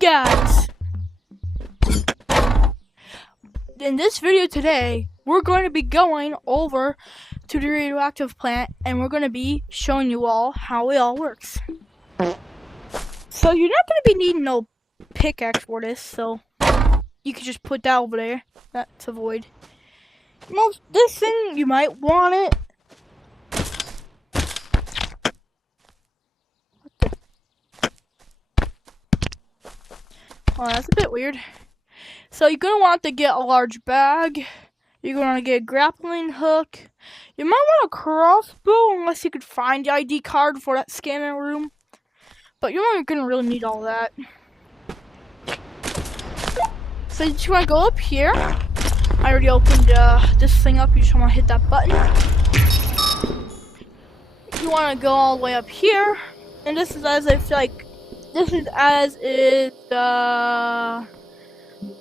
Guys, in this video today, we're going to be going over to the radioactive plant and we're going to be showing you all how it all works. So you're not going to be needing no pickaxe for this, so you can just put that over there. That's a void. This thing, you might want it. Oh, that's a bit weird. So you're going to want to get a large bag. You're going to get a grappling hook. You might want a crossbow unless you could find the ID card for that scanning room. But you're not going to really need all that. So you just want to go up here. I already opened this thing up. You just want to hit that button. You want to go all the way up here. And this is as if this is as is the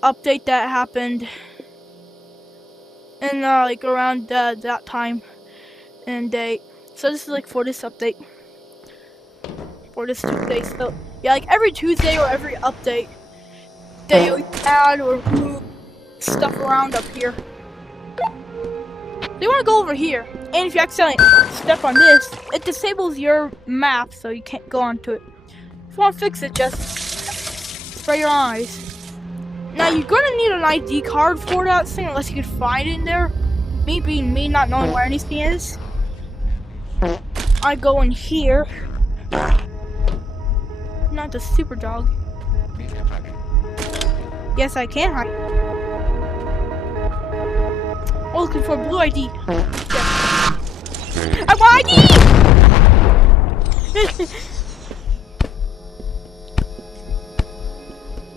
update that happened in around that time and date. So this is for this update for this Tuesday. So yeah, every Tuesday or every update they always add or move stuff around up here. So you want to go over here, and if you accidentally step on this, it disables your map, so you can't go onto it. If you want to fix it, just spray your eyes. Now you're gonna need an ID card for that thing unless you can find it in there. Me being me, not knowing where anything is, I go in here. Not the super dog. Yes, I can hide. Oh, looking for a blue ID. Yes. I want ID!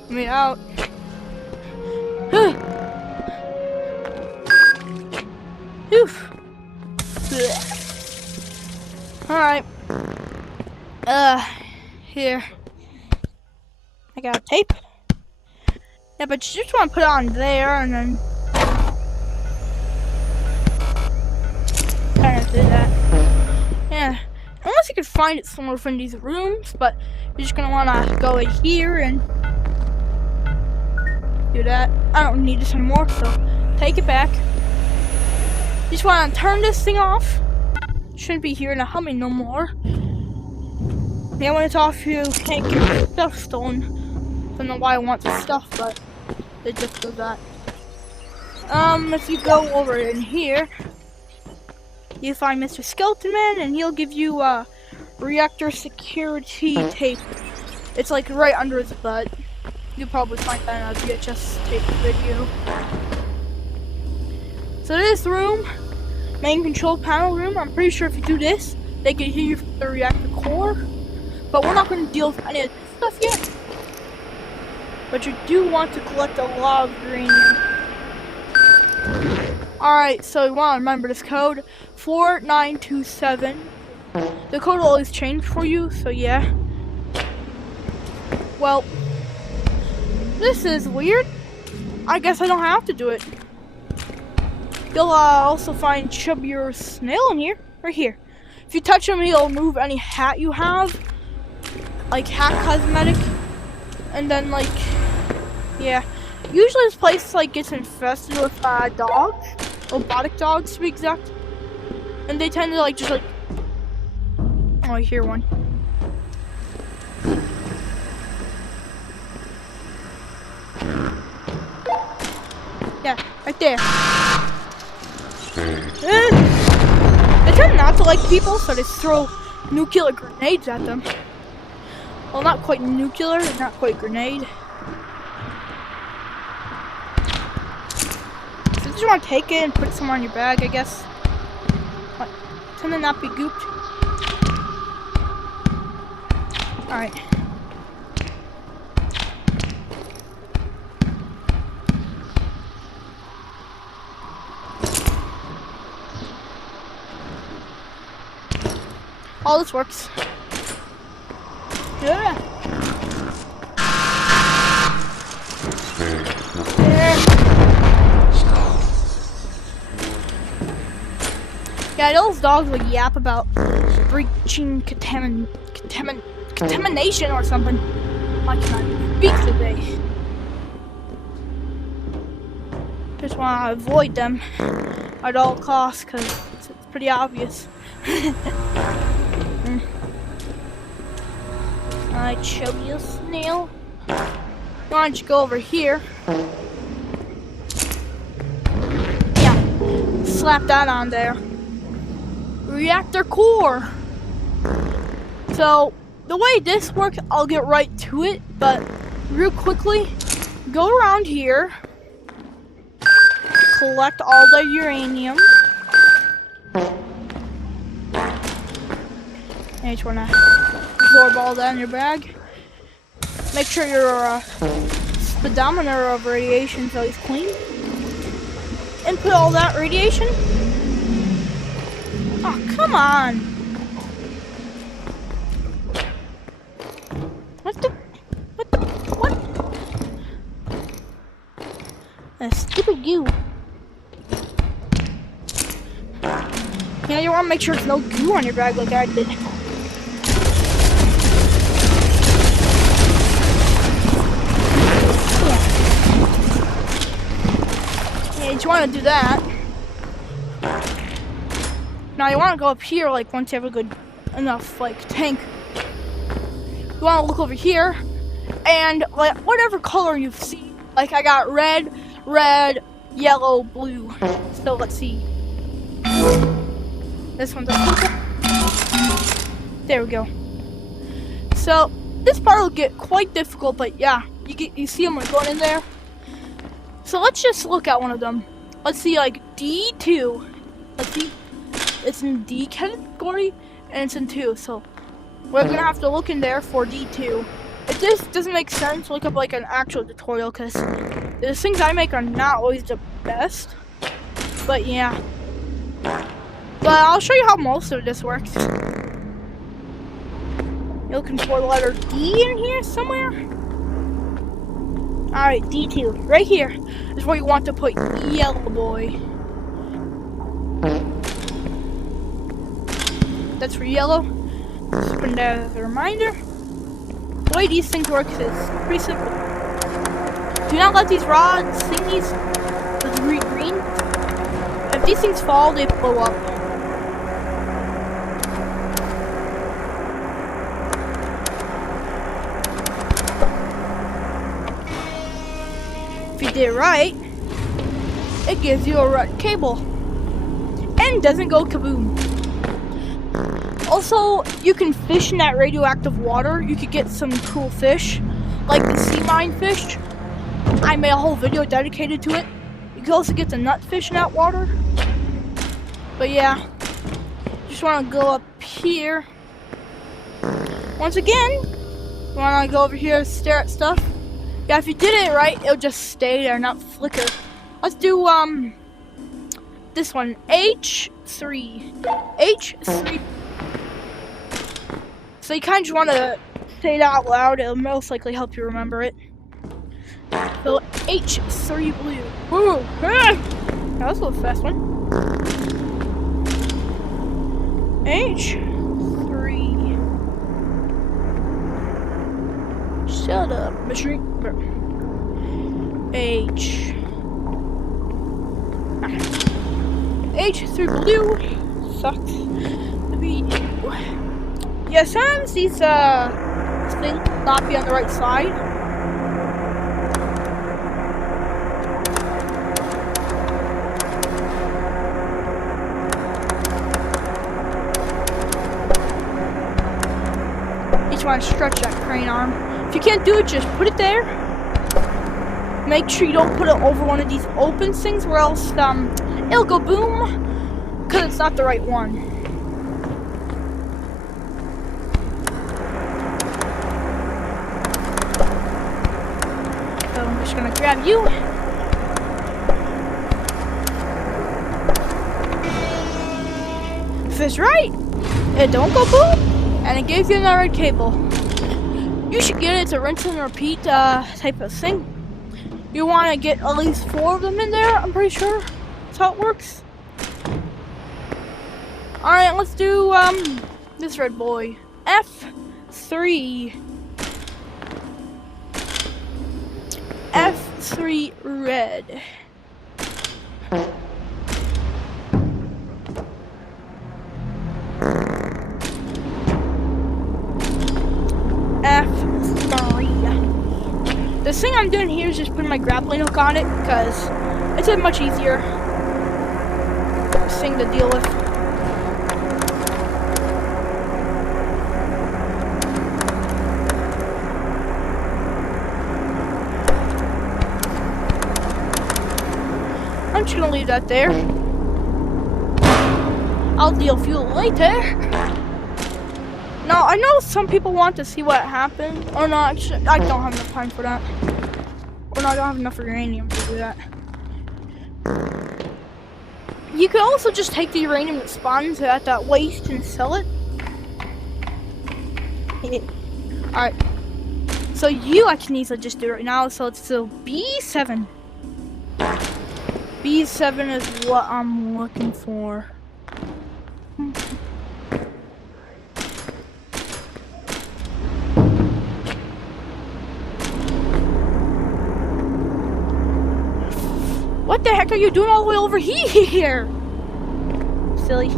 Let me out. Oof. Alright. Here. I got tape. Yeah, but you just want to put it on there and then kind of do that. Yeah. Unless you can find it somewhere from these rooms, but you're just gonna want to go in here and do that. I don't need this anymore, so take it back. You just want to turn this thing off. Shouldn't be hearing the humming no more. Yeah, when it's off, you can't get your stuff stolen. Don't know why I want the stuff, but it just does that. If you go over in here, you find Mr. Skeleton Man, and he'll give you reactor security tape. It's right under his butt. You'll probably find that in a VHS tape video. So this room, main control panel room, I'm pretty sure if you do this, they can hear you from the reactor core. But we're not going to deal with any of this stuff yet. But you do want to collect a lot of uranium. Alright, so you want to remember this code, 4927. The code will always change for you, so yeah. Well, this is weird. I guess I don't have to do it. You'll also find Chubbier Snail in here, right here. If you touch him, he'll remove any hat you have, like hat cosmetic, and then yeah. Usually this place gets infested with dogs, robotic dogs to be exact, and they tend to just oh, I hear one. Yeah, right there. They tend not to like people, so they throw nuclear grenades at them. Well, not quite nuclear, not quite grenade. So you just want to take it and put some on your bag, I guess. What? Tend to not be gooped. Alright. All this works. Yeah. Yeah, those dogs would yap about breaching contamination or something. I cannot beat today. Just want to avoid them at all costs because it's pretty obvious. Alright, chubby snail. Why don't you go over here? Yeah, slap that on there. Reactor core. So, the way this works, I'll get right to it, but real quickly, go around here, collect all the uranium. And you just wanna absorb all that in your bag. Make sure your speedometer of radiation is always clean. Input all that radiation. Oh, come on. What? A stupid goo. Yeah, you want to make sure there's no goo on your bag like I did. Yeah, you just want to do that. Now you want to go up here, like once you have a good enough like tank. You want to look over here, and like whatever color you see. Like I got red, yellow, blue. So let's see. This one's a there we go. So this part will get quite difficult, but yeah, you see them going in there. So let's just look at one of them. Let's see, like D2. Let's see, it's in D category and it's in 2. So we're gonna have to look in there for D2. If this doesn't make sense, look up like an actual tutorial, because the things I make are not always the best. But yeah. But I'll show you how most of this works. You're looking for the letter D in here somewhere? Alright, D2. Right here is where you want to put yellow boy. That's for yellow. Just put that as a reminder. The way these things work is pretty simple. Do not let these rods, thingies, the green. If these things fall, they blow up. If you did it right, it gives you a red cable and doesn't go kaboom. Also, you can fish in that radioactive water. You could get some cool fish, like the sea mine fish. I made a whole video dedicated to it. You can also get the nutfish in that water. But yeah, just want to go up here. Once again, you want to go over here and stare at stuff. Yeah, if you did it right, it'll just stay there, not flicker. Let's do this one, H3. H3. So you kind of just want to say it out loud. It'll most likely help you remember it. So H3 blue. Woo! Ah! That was a little fast one. H3. Shut up, mystery. H. H3 blue sucks. Yeah, sometimes these things will not be on the right side. You just want to stretch that crane arm. If you can't do it, just put it there. Make sure you don't put it over one of these open things, or else it'll go boom, because it's not the right one. So I'm just gonna grab you. If it's right, it don't go boom, and it gives you another red cable. You should get it. It's a rinse and repeat type of thing. You want to get at least 4 of them in there, I'm pretty sure. That's how it works. Alright, let's do this red boy. F3. 3 red. F3. The thing I'm doing here is just putting my grappling hook on it because it's a much easier thing to deal with. I'm just gonna leave that there. I'll deal with you later. Now, I know some people want to see what happened. Or no, actually, I don't have enough time for that. Or no, I don't have enough uranium to do that. You could also just take the uranium that spawns at that waste and sell it. Alright. So I can easily just do it right now. So it's still B7. B7 is what I'm looking for. What the heck are you doing all the way over here? Silly.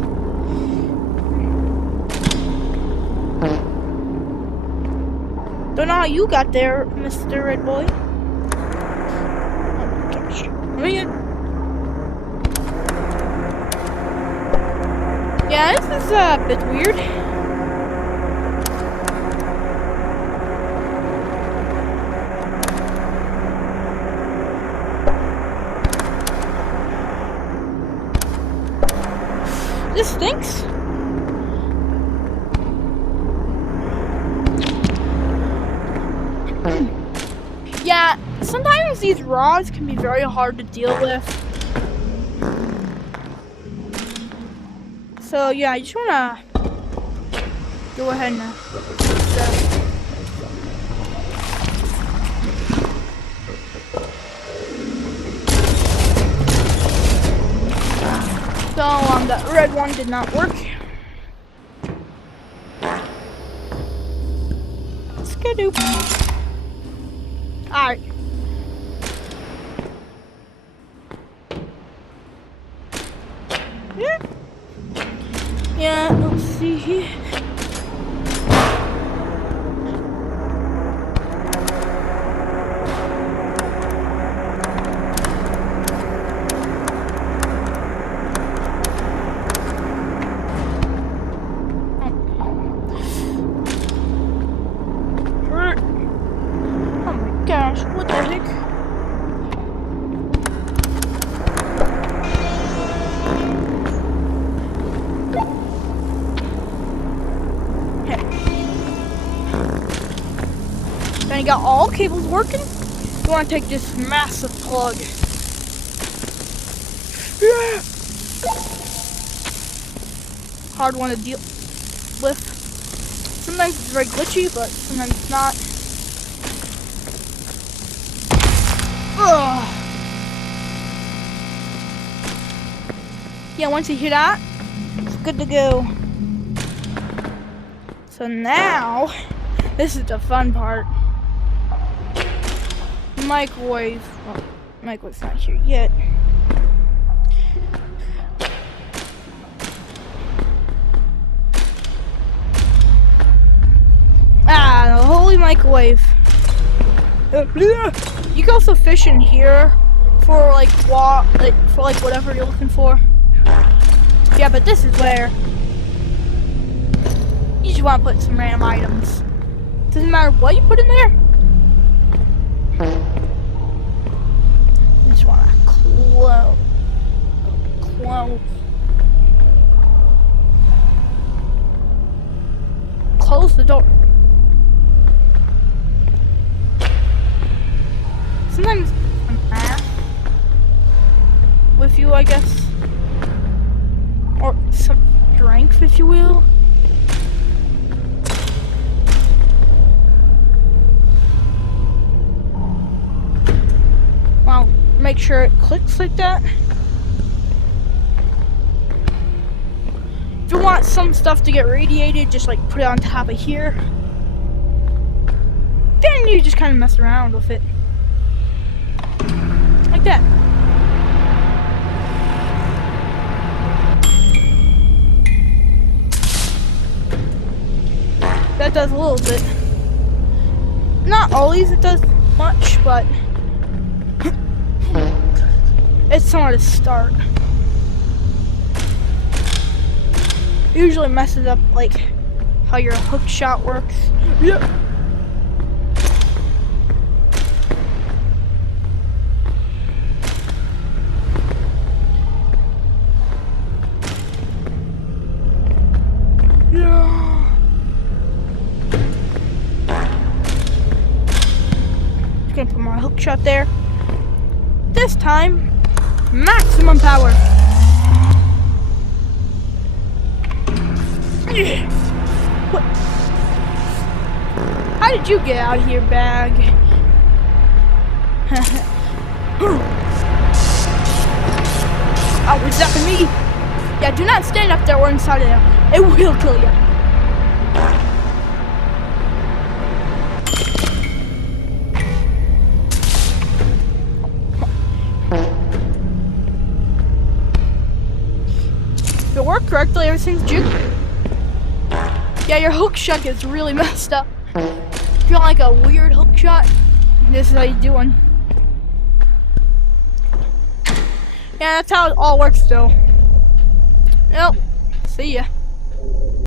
Don't know how you got there, Mr. Red Boy. Oh my gosh. Yeah, this is a bit weird. This stinks. Yeah, sometimes these rods can be very hard to deal with. So yeah, I just wanna go ahead and so that red one did not work. Skidoo. Alright. Yeah, let's see here. What the heck? Okay. Then you got all cables working. You want to take this massive plug. Hard one to deal with. Sometimes it's very glitchy, but sometimes it's not. Ugh. Yeah, once you hear that, it's good to go. So now, this is the fun part. Microwave. Well, microwave's not here yet. Ah, the holy microwave. You can also fish in here for like whatever you're looking for. Yeah, but this is where you just want to put some random items. Doesn't matter what you put in there. You just want to close the door. Sometimes math with you, I guess, or some strength, if you will. Well, make sure it clicks like that. If you want some stuff to get radiated, just like put it on top of here. Then you just kind of mess around with it. that. That does a little bit. Not always it does much, but it's somewhere to start. Usually messes up like how your hook shot works. Yep. Gonna put my hook shot there. This time, maximum power. What? How did you get out of here, bag? Oh, is that for me? Yeah, do not stand up there or inside of there. It will kill you. If it worked correctly, everything's jiggling. Yeah, your hook shot is really messed up. If you want like a weird hook shot, this is how you do one. Yeah, that's how it all works though. Yep, see ya.